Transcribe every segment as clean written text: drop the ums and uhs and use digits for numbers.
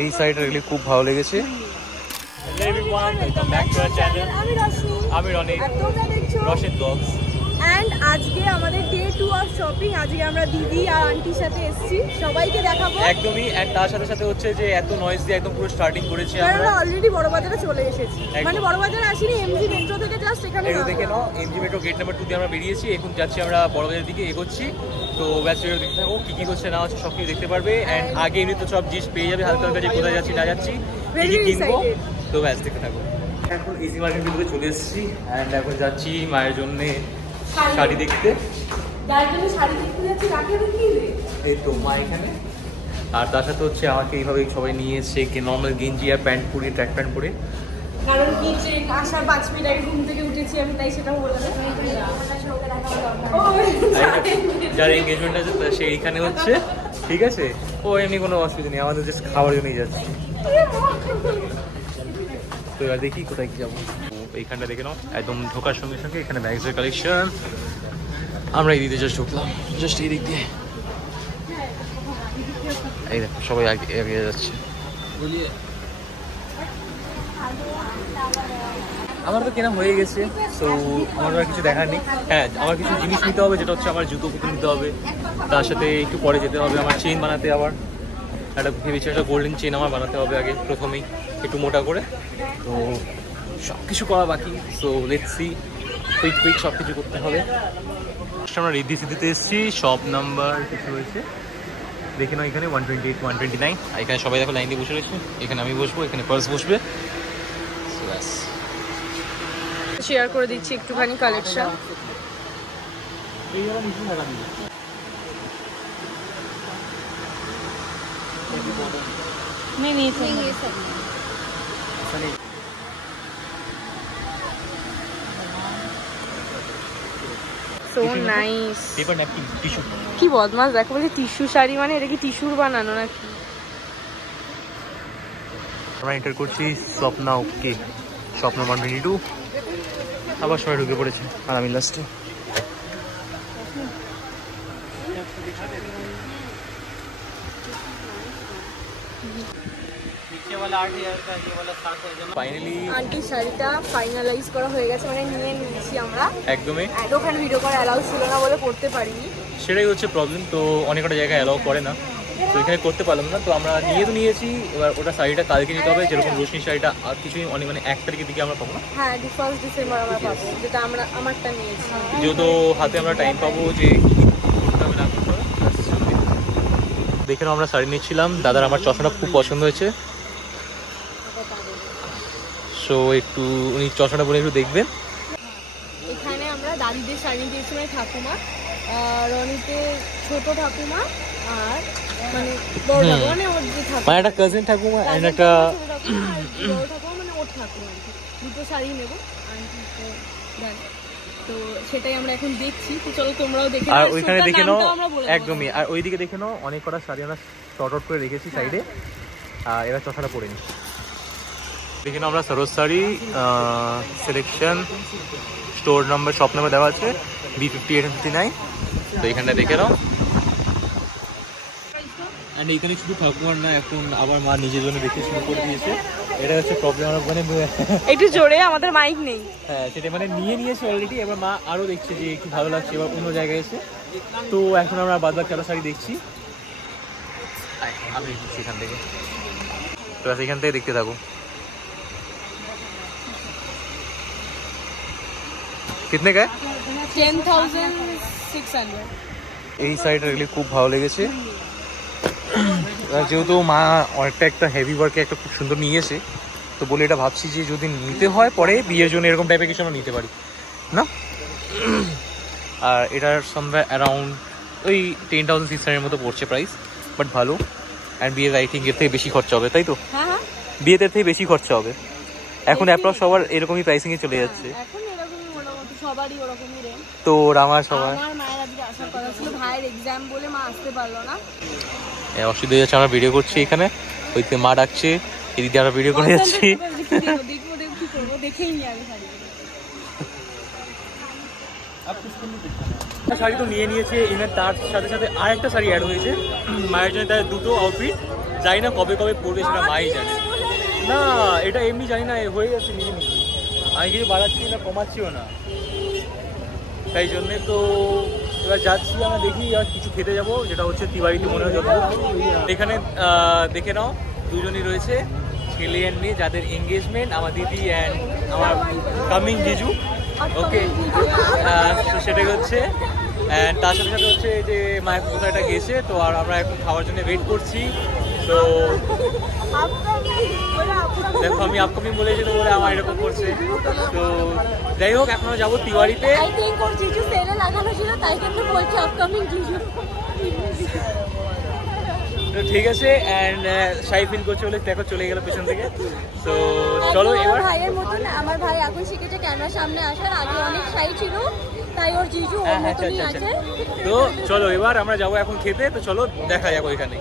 এই সাইডটা রিয়েলি খুব ভালো লেগেছে। Hello everyone, welcome back to our channel. আমি রনি, রশিদ ব্লগস। এন্ড আজকে আমাদের ডে 2 অফ শপিং। আজকে আমরা দিদি আর আন্টির সাথে এসেছি, সবাইকে দেখাবো। একদমই, এন্ড তার সাথে সাথে হচ্ছে যে এত নয়েজ দিয়ে একদম পুরো স্টার্টিং করেছি আমরা অলরেডি বড় বাজারে চলে এসেছি। মানে বড় বাজারে আসিনি, এমজি মেট্রো থেকে জাস্ট এখানে দেখে নাও। এমজি মেট্রো গেট নাম্বার 2 দিয়ে আমরা বেরিয়েছি, এখন যাচ্ছি আমরা বড় বাজারের দিকে এগোচ্ছি। তো ব্যাস ভিডিও দেখতে থাকো, কি কি হচ্ছে না হচ্ছে সব কিছু দেখতে পারবে। এন্ড আগে এমনি তো সব জিনিস পেয়ে যাবে হালকা হালকা, যে কোথায় যাচ্ছি না যাচ্ছি কি কি কিনবো। তো ব্যাস দেখতে থাকো। এখন ইজি মার্কেট ভিতরে চলে এসেছি এন্ড এখন যাচ্ছি মায়ের জন্য শাড়ি দেখতে। এই তো মা এখানে, আর তার সাথে হচ্ছে আমাকে এইভাবে সবাই নিয়ে এসছে নর্মাল গেঞ্জি আর প্যান্ট পরে, ট্র্যাক প্যান্ট পরে। কারণ কি যে আসার 5 মিনিট আগে ঘুম থেকে উঠেছি আমি, তাই সেটাও বললাম। যার এনগেজমেন্ট আছে সে এইখানে হচ্ছে, ঠিক আছে। ও এমনি কোনো অসুবিধা নেই, আমাদের জাস্ট খাওয়ার জন্যই যাচ্ছি। তো এবার দেখি কোথায় কি যাবো। এইখানটা দেখে নাও, একদম ঢোকার সঙ্গে সঙ্গে এখানে ব্যাগসের কালেকশন। আমরা এই দিকে জাস্ট ঢুকলাম, জাস্ট এই দিক দিয়ে। এই দেখো সবাই এগিয়ে যাচ্ছে। আমার তো কেনা হয়ে গেছে, সো আমার আর কিছু দেখার নেই। হ্যাঁ, আমার কিছু জিনিস নিতে হবে, যেটা হচ্ছে আমার জুতো পুতো নিতে হবে, তার সাথে একটু পরে যেতে হবে আমার চেন বানাতে। আবার একটা ভেবেছি একটা গোল্ডেন চেন আমার বানাতে হবে আগে প্রথমেই, একটু মোটা করে। তো সব কিছু করা বাকি, সো লেটস সি। কুইক সব কিছু করতে হবে। আমরা রিদ্ধি সিদ্ধিতে এসেছি, শপ নাম্বার কিছু রয়েছে দেখে নাও এখানে 128, 129। এখানে সবাই দেখো লাইন দিয়ে বসে রয়েছে। এখানে আমি বসবো, এখানে পার্স বসবে। শেয়ার করে দিচ্ছি একটুখানি collection. So nice. Paper napkin, tissue. কি বদমাস, দেখো বলছি টিস্যু শাড়ি, মানে এটা কি টিস্যুর বানানো নাকি? আমরা এন্টার করছি স্বপ্না ওকে, স্বপ্ন 122। আবার সবাই ঢুকে পড়েছে আর আমি লাস্টে। ফাইনালি আন্টির শাড়িটা ফাইনালাইজ করা হয়ে গেছে, মানে নিয়ে নিয়েছি আমরা একদমই। ওখানে ভিডিও করা অ্যালাউ ছিল না বলে করতে পারিনি, সেটাই হচ্ছে প্রবলেম। তো অনেক কটা জায়গায় অ্যালাউ করে না, তো এখানে করতে পারলাম না। তো আমরা নিয়েছি। এবার ওটা শাড়িটা কালকে নিতে হবে, যেরকম রোশনি শাড়িটা আর কিছুই মানে 1 তারিখের দিকে আমরা পাবো না। হ্যাঁ, 1 ডিসেম্বর আমরা পাবো, যেটা আমারটা নিয়েছি। যেহেতু হাতে আমরা টাইম পাবো যে করতে হবে না করতে হবে। দেখে নাও, আমরা শাড়ি নিচ্ছিলাম। দাদার আমার চশমাটা খুব পছন্দ হয়েছে, সো একটু উনি চশমাটা বলে একটু দেখবেন। এখানে আমরা দাদিদের শাড়ি দিয়েছি, মানে ঠাকুমা, রনিতে ছোট ঠাকুমা, আর মানে বড় ঠাকুমা, মানে ওর যে ঠাকুমা, মানে একটা কাজিন ঠাকুমা এন্ড একটা বড় ঠাকুমা, মানে ওর ঠাকুমা। দুটো শাড়ি নেবো তো সেটাই আমরা এখন দেখছি। তো চলো তোমরাও দেখে নাও। আর ওইখানে দেখে নাও, একদমই। আর ওইদিকে দেখে নাও, অনেক কটা শাড়ি আমরা শর্ট আউট করে রেখেছি সাইডে। আর এবার চশমাটা পরে নি। দেখে নাও, আমরা Saroj sari selection, store number, shop number দেওয়া আছে B58 and 59। তো এইখানটা দেখে নাও। অ্যান্ড এইখানে শুধু ঠাকুমার না, এখন আবার মা নিজের জন্য দেখতে শুরু করে দিয়েছে। এটা হচ্ছে প্রবলেম, মানে একটু জোরে, আমাদের মাইক নেই। হ্যাঁ, সেটা মানে নিয়েছি অলরেডি। এবার মা আরও দেখছে যে একটু ভালো লাগছে এবার অন্য জায়গায় এসে। তো এখন আমরা বাদবাকি আরও শাড়ি দেখছি। আমি দেখছি এখান থেকে, তো এখান থেকে দেখতে থাকো। কিতনে কা? 10,600। এই শাড়িটা রিয়েলি খুব ভালো লেগেছে। যেহেতু মা অনেকটা একটা হেভি ওয়ার্কে একটা খুব সুন্দর নিয়েছে, তো বলে এটা ভাবছি যে যদি নিতে হয় পরে বিয়ের জন্য এরকম টাইপের কিছু আমরা নিতে পারি না। আর এটার সামওয়্যার অ্যারাউন্ড ওই 10,600 মতো পড়ছে প্রাইস, বাট ভালো। অ্যান্ড বিয়ের আই থিঙ্ক এর থেকে বেশি খরচা হবে, তাই তো? হ্যাঁ, বিয়েতে থেকে বেশি খরচা হবে এখন। অ্যাপ্রক্স সবার এরকমই প্রাইসিংয়ে চলে যাচ্ছে। সবারই ওরকমই রেঞ্জ। তো আমার সবার, আমার মায়ের আজকে আসার কথা ছিল, ভাইয়ের এক্সাম বলে মা আসতে পারলো না। অসুবিধা হয়ে যাচ্ছে। আমরা ভিডিও করছি এখানে, ওইদিকে মা ডাকছে, এদিকে আমরা ভিডিও করে যাচ্ছি। একটা শাড়ি তো নিয়ে নিয়েছে, ইভেন তার সাথে সাথে আরেকটা শাড়ি অ্যাড হয়েছে মায়ের জন্য, তার দুটো আউটফিট। জানি না কবে কবে পরবে সেটা মাই জানে। না এটা এমনি জানি না, হয়ে যাচ্ছে নিয়ে নিচ্ছি, আমি কিছু বাড়াচ্ছি না কমাচ্ছিও না, তাই জন্যে তো এবার যাচ্ছি আমরা, দেখি আর কিছু খেতে যাবো, যেটা হচ্ছে তিওয়ারিতে মনে হয় যতদূর। এখানে দেখে নাও দুজনই রয়েছে, ছেলে অ্যান্ড মেয়ে, যাদের এঙ্গেজমেন্ট, আমার দিদি অ্যান্ড আমার কামিং জিজু। ওকে, তো সেটাই হচ্ছে। অ্যান্ড তার সাথে সাথে হচ্ছে যে মায়ের কোথাও একটা গেছে, তো আর আমরা এখন খাওয়ার জন্য ওয়েট করছি। তো দেখো আমি আপকামিং বলেছি তো বলে আমার এরকম করছে। তো যাই হোক, এখন যাবো তিওয়ারিতে। তো ঠিক আছে, অ্যান্ড শাড়ি ফিল করছে বলে দেখো চলে গেল পেছন থেকে। তো চলো এবার, ভাইয়ের মতন আমার ভাই এখন শিখেছে ক্যামেরার সামনে আসার, আগে অনেক শাড়ি ছিল তাই ওর জিজু ওর মতনই আছে। তো চলো এবার আমরা যাবো এখন খেতে, তো চলো দেখা যাক ওইখানে।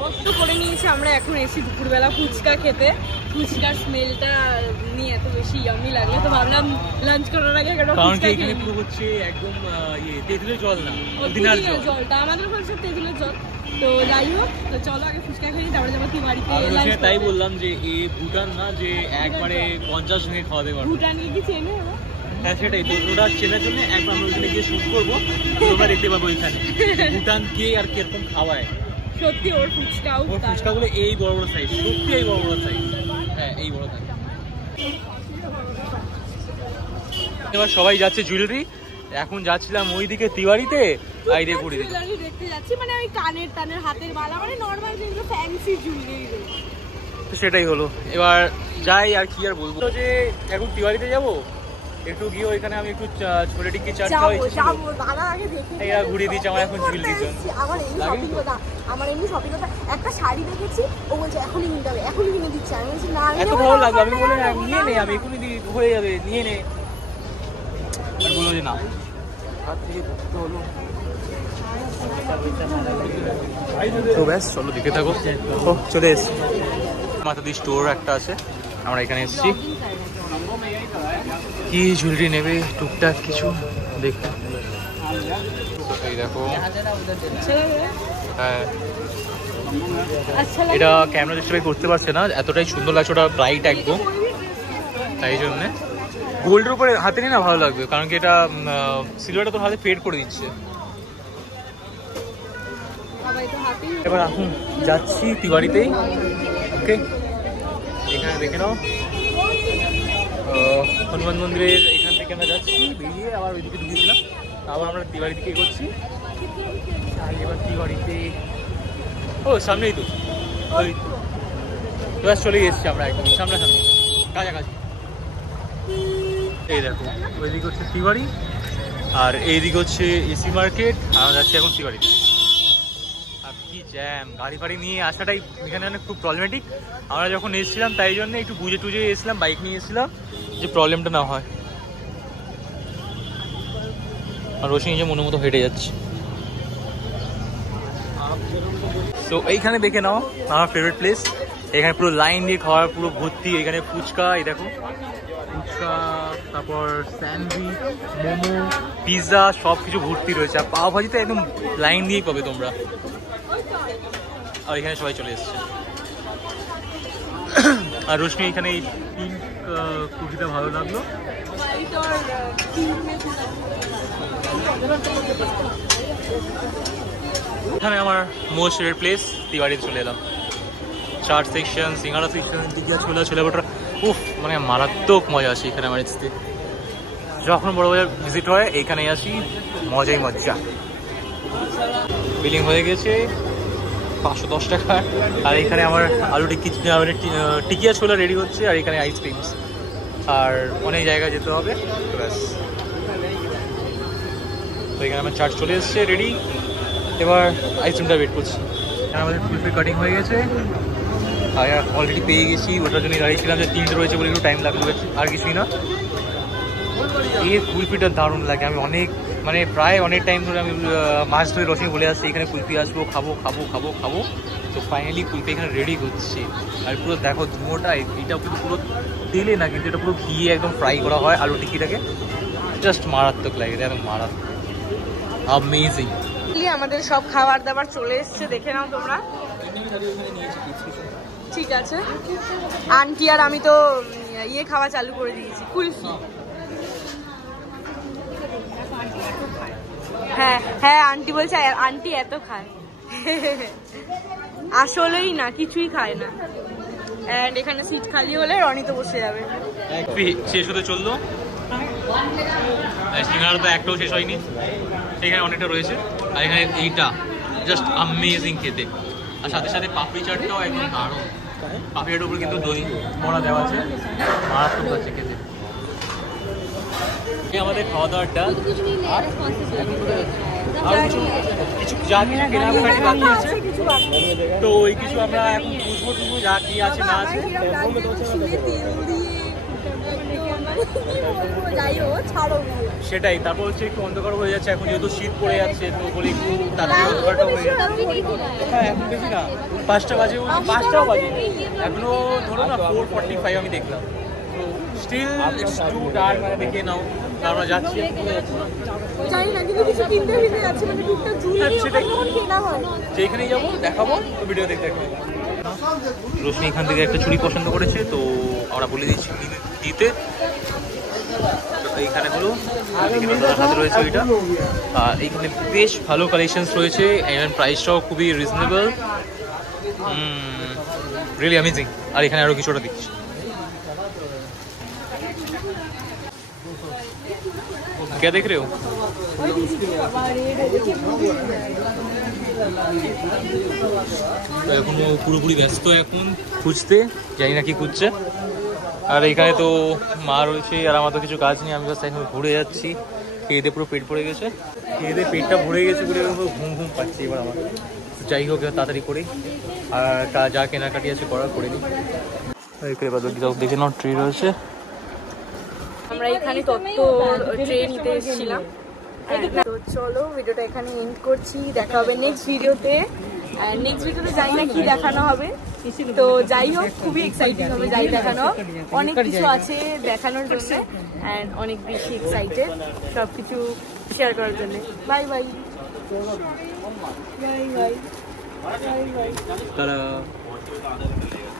কষ্ট করে নিয়েছি আমরা, এখন এসি দুপুরবেলা ফুচকা খেতে। ফুচকার স্মেলটা নিয়ে এত বেশি ইয়ামি লাগলো, তো ভাবলাম লাঞ্চ করার আগে একটা কারণ কি ফুচকা এখানে খেয়ে পুরো হচ্ছে একদম তেঁতুলের জল না, পুদিনার জলটা, আমাদের ঘরে সব তেঁতুলের জল। তো যাই হোক, তো চলো আগে ফুচকা খেয়ে তারপরে যাবো কি বাড়িতে। তাই বললাম যে এ ভুটান না যে একবারে 50 সঙ্গে খাওয়াতে পারবো। ভুটানকে কি চেনে ওরা? হ্যাঁ সেটাই, তো ওটা চেনার জন্য একবার আমরা ওইখানে গিয়ে শুট করবো, তোমরা দেখতে পাবো ওইখানে ভুটান কে আর কিরকম খাওয়ায়। সত্যি ওর ফুচকাও, ওর ফুচকাগুলো এই বড় বড় সাইজ, সত্যি এই বড় বড় সাইজ। হ্যাঁ এই বড় সাইজ। এবার সবাই যাচ্ছে জুয়েলারি, এখন যাচ্ছিলাম ওইদিকে তিওয়ারিতে, আই দিয়ে ঘুরে দিই দেখতে যাচ্ছি, মানে ওই কানের টানের হাতের মালা, মানে নরমাল যেগুলো ফ্যান্সি জুয়েলারি। তো সেটাই হলো, এবার যাই আর কি আর বলবো, তো যে এখন তিওয়ারিতে যাবো, একটু গিয়ে ওইখানে আমি একটু ছোলে টিক্কি চাট খাওয়াই, এরা ঘুরিয়ে দিচ্ছে আমার এখন জুয়েলারির জন্য। আমার এমনি শপিং কথা, একটা শাড়ি দেখেছি, ও বলছে এখনই কিনতে হবে, এখনই কিনে দিচ্ছে। আমি বলছি না, এত ভালো লাগলো, আমি বলে না নিয়ে নে, আমি এখনই দিই, হয়ে যাবে, নিয়ে নে। আর বললো যে না, হাত থেকে ধরতে হলো। তো ব্যাস চলো দেখে থাকো। ও চলে এসছি, মাতাদি স্টোর একটা আছে, আমরা এখানে এসেছি। কি জুয়েলারি নেবে টুকটাক কিছু দেখতে, এই দেখো। হ্যাঁ এটা ক্যামেরা ডিসপ্লে করতে পারছে না, এতটাই সুন্দর লাগছে, ওটা ব্রাইট একদম, তাই জন্যে। গোল্ডের উপরে হাতে নিয়ে না ভালো লাগবে, কারণ কি এটা সিলভারটা তোর হাতে ফেড করে দিচ্ছে। এবার এখন যাচ্ছি তিওয়ারিতেই। ওকে, এখানে দেখে নাও হনুমান মন্দিরের এখান থেকে আমরা যাচ্ছি, বেরিয়ে আবার ওইদিকে ঢুকেছিলাম, আবার আমরা তিওয়ারি দিকে এগোচ্ছি। এবার তিওয়ারিতে, ও সামনেই তো, ওই এবার চলে এসেছি আমরা একদম সামনাসামনি, কাছাকাছি। এই দেখো ওইদিকে হচ্ছে তিওয়ারি, আর এইদিকে হচ্ছে এসি মার্কেট, আমরা যাচ্ছি এখন তিওয়ারিতে। আর কি জ্যাম, গাড়ি ফাড়ি নিয়ে আসাটাই এখানে অনেক খুব প্রবলেমেটিক। আমরা যখন এসেছিলাম তাই জন্য একটু বুঝে টুঝে এসেছিলাম, বাইক নিয়ে এসেছিলাম যে প্রবলেমটা না হয়। আর রোশনি যে মনের মতো হেঁটে যাচ্ছে। তো এইখানে দেখে নাও আমার ফেভারিট প্লেস, এখানে পুরো লাইন দিয়ে খাওয়ার পুরো ভর্তি, এখানে ফুচকা, এই দেখো ফুচকা, তারপর স্যান্ডউইচ, মোমো, পিৎজা সব কিছু ভর্তি রয়েছে। আর পাও ভাজিতে একদম লাইন দিয়েই পাবে তোমরা। আর এখানে সবাই চলে এসছে। আর রোশনি এখানে এই পিঙ্ক কুর্তিটা ভালো লাগলো। এখানে আমার মোস্ট ফেভারিট প্লেস, তিওয়ারিতে চলে এলাম। চাট সেকশন, সিঙ্গাড়া সেকশন, টিকিয়া, ছোলা, ছোলা বাটার, উফ মানে মারাত্মক মজা আসে এখানে আমার আসতে। যখন বড় বাজার ভিজিট হয় এইখানে আসি, মজাই মজা। বিলিং হয়ে গেছে 510 টাকা। আর এখানে আমার আলু টিকিয়া ছোলা রেডি হচ্ছে, আর এখানে আইসক্রিমস, আর অনেক জায়গায় যেতে হবে। ব্যাস, তো এখানে আমার চাট চলে এসছে রেডি, এবার আইসক্রিমটা ওয়েট করছি। এখানে আমাদের কুলফি কাটিং হয়ে গেছে, আর অলরেডি পেয়ে গেছি, ওটার জন্যই দাঁড়িয়েছিলাম যে 3টে রয়েছে বলে একটু টাইম লাগবে, আর কিছুই না। এই কুলফিটা দারুণ লাগে, আমি অনেক মানে প্রায় অনেক টাইম ধরে আমি মাছ ধরে রসিং বলে আসছি এখানে কুলফি আসবো, খাবো খাবো খাবো খাবো। তো ফাইনালি কুলফি এখানে রেডি হচ্ছে। আর পুরো দেখো ধুঁয়োটা, এটা কিন্তু পুরো তেলে না, কিন্তু এটা পুরো ঘিয়ে একদম ফ্রাই করা হয় আলু টিকিটাকে, জাস্ট মারাত্মক লাগে, একদম মারাত্মক। অ্যামেজিং। আমাদের সব খাবার দাবার চলে এসছে, দেখে নাও তোমরা। ঠিক আছে, আন্টি আর আমি তো ইয়ে খাওয়া চালু করে দিয়েছি, কুলফি। হ্যাঁ হ্যাঁ, আন্টি বলছে আন্টি এত খায়। আসলেই না, কিছুই খায় না। এন্ড এখানে সিট খালি হলে রনি তো বসে যাবে। শেষ হতে চললো, সিঙ্গারা তো একটাও শেষ হয়নি, এখানে অনেকটা রয়েছে। আর এখানে এইটা জাস্ট অ্যামেজিং খেতে, আর সাথে সাথে পাপড়ি চাটটাও একদম দারুণ। পাপড়ি চাটের উপর কিন্তু দই মোড়া দেওয়া আছে, মারাত্মক আছে খেতে। আমাদের খাওয়া দাওয়াটা আর কিছু যা কিছু কেনাকাটি বাকি আছে, তো ওই কিছু আমরা এখন বুঝবো যা কি আছে না আছে। সেটাই, তারপর হচ্ছে একটু অন্ধকার হয়ে যাচ্ছে এখন, যেহেতু শীত পড়ে যাচ্ছে, তো বলি একটু তাড়াতাড়ি অন্ধকারটা হয়ে যাচ্ছে। হ্যাঁ, এখন বেশি না, 5টা বাজে, 5টাও বাজে এখনো, ধরো না 4:45 আমি দেখলাম। তো স্টিল ইটস টু ডার্ক, দেখে নাও আমরা যাচ্ছি। যেখানেই যাবো দেখাবো, তো ভিডিও দেখতে। রোশনি এখান থেকে একটা চুড়ি পছন্দ করেছে, তো আমরা বলে দিচ্ছি দিতে। এইখানে হলো হাতে রয়েছে ওইটা, আর এইখানে বেশ ভালো কালেকশনস রয়েছে, এবং প্রাইসটাও খুবই রিজনেবল, রিয়েলি অ্যামেজিং। আর এখানে আরো কিছুটা দিচ্ছি। क्या देख रहे हो? এখন পুরোপুরি ব্যস্ত এখন খুঁজতে, জানি না কি খুঁজছে। আর এখানে তো মা রয়েছে, আর আমার তো কিছু কাজ নেই, আমি বাস এখন ঘুরে যাচ্ছি। খেয়ে দিয়ে পুরো পেট ভরে গেছে, খেয়ে দিয়ে পেটটা ভরে গেছে, ঘুরে ঘুম ঘুম পাচ্ছি এবার আমার। যাই হোক, তাড়াতাড়ি করে আর যা কেনাকাটি আছে করার করে নিই। দেখে নাও, ট্রি রয়েছে। আমরা এখানে তত্ত্ব ট্রে নিতে এসেছিলাম। তো চলো, ভিডিওটা এখানে এন্ড করছি, দেখা হবে নেক্সট ভিডিওতে। নেক্সট ভিডিওতে জানি না কি দেখানো হবে, তো যাই হোক খুবই এক্সাইটিং হবে যাই দেখানো। অনেক কিছু আছে দেখানোর জন্য, অ্যান্ড অনেক বেশি এক্সাইটেড সব কিছু শেয়ার করার জন্য। Bye bye bye bye bye bye.